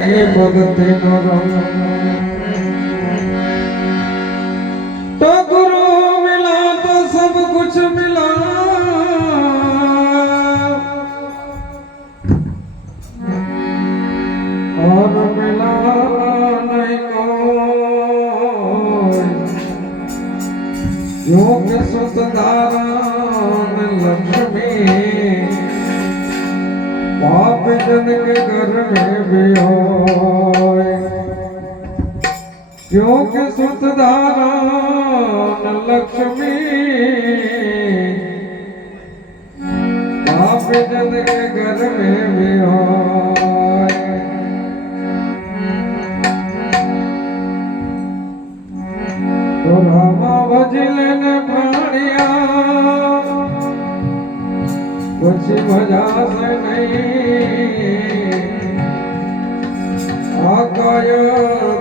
भगति तो गुरु मिला तो सब कुछ मिला। और मिला नहीं कोई योग सुधारण लक्ष्मी पाप जन के घर में भी हो क्योंकि सुधारण लक्ष्मी पाप जन के घर में भी हो। तो रामा भजले ने प्राणिया कुछ मजा से नहीं आकाय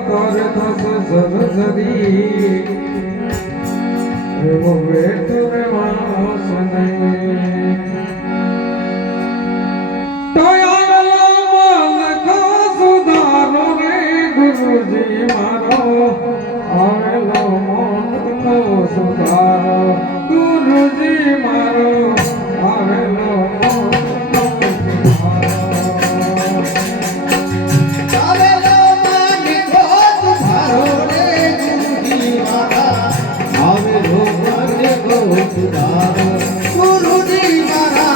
कर दस सरसरी वो बेट में मास नहीं। तो आयला मन का सुधारो रे गुरुजी मारो आयला मन को सुधारो गुरुजी मारो आयला गुरुजी मारा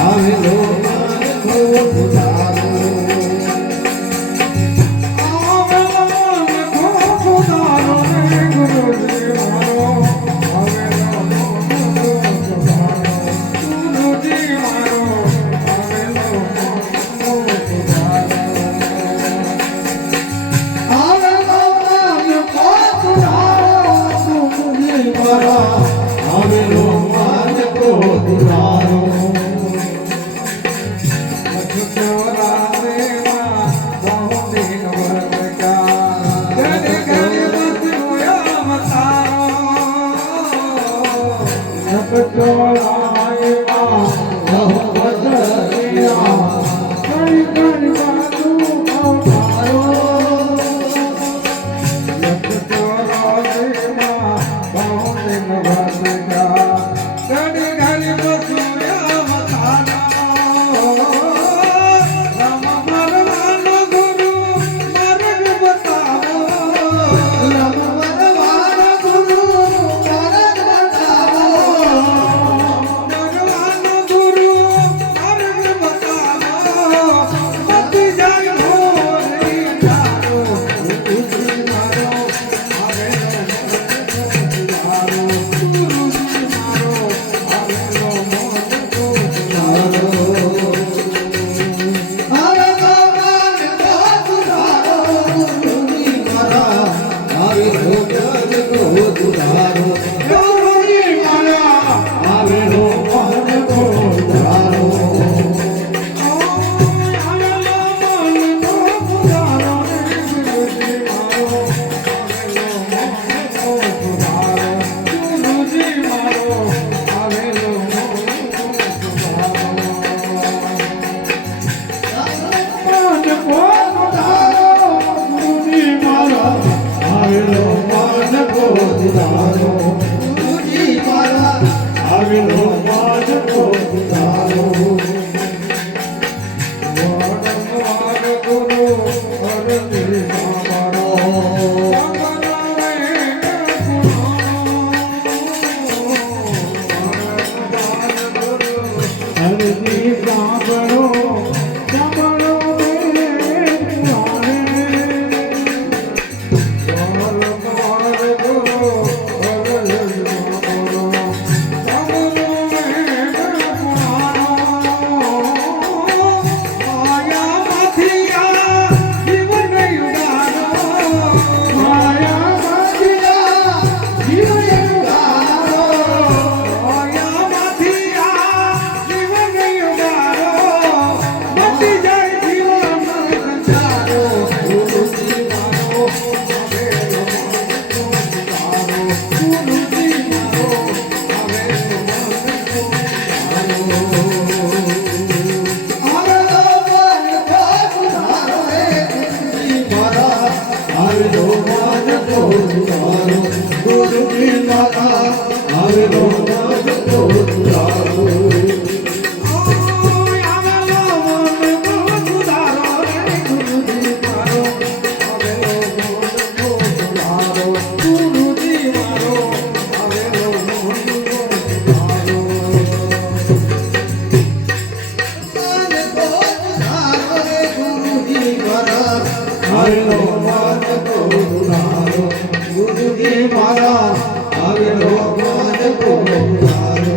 आवे लो मान को उधारो आवे लो मान को કો સુધારો ગુરુજી મારા આવેલો માન કો સુધારો આવેલો માન કો સુધારો ગુરુજી મારા આવેલો માન કો સુધારો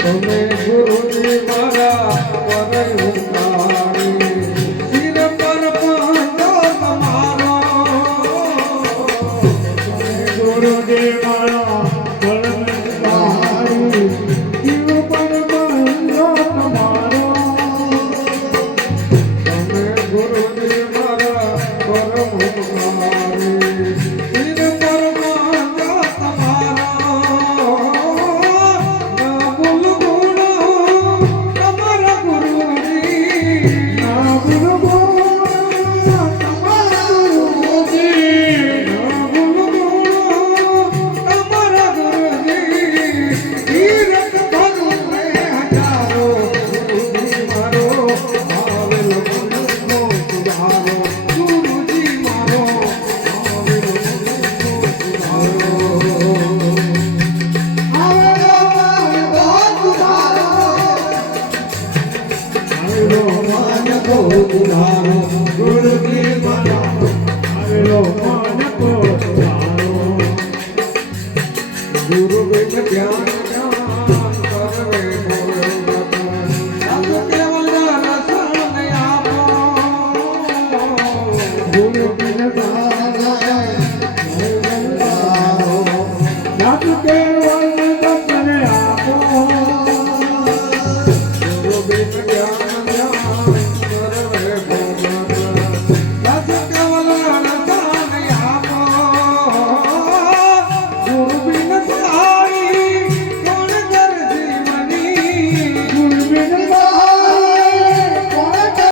તમે ગુરુજી મારા વરય ઉતારી શિર પર પાંડો તમારો તમે ગુરુજી મારા વરય ઉતારી શિર પર પાંડો તમારો તમે ગુરુજી મારા વરય ઉતારી શિર પર પાંડો તમારો ના ભૂલ ગુણો તમારા ગુરુજી ના ભૂલ ગુણો તમારા ગુરુજી ના ભૂલ ગુણો તમારા ગુરુજી હીરક ભરું રે હજારો ગુરુજી મારો આવેલો મનનો સુધારો ગુરુજી મારો આવેલો મનનો સુધારો આવેલો માન કો સુધારો ગુરુજી મારા આવેલો માન કો સુધારો ગુરુ બિન જ્ઞાન જ્ઞાન સર્વે મોહ સાધુ કેવલ રસણ આપો ગુરુ બિન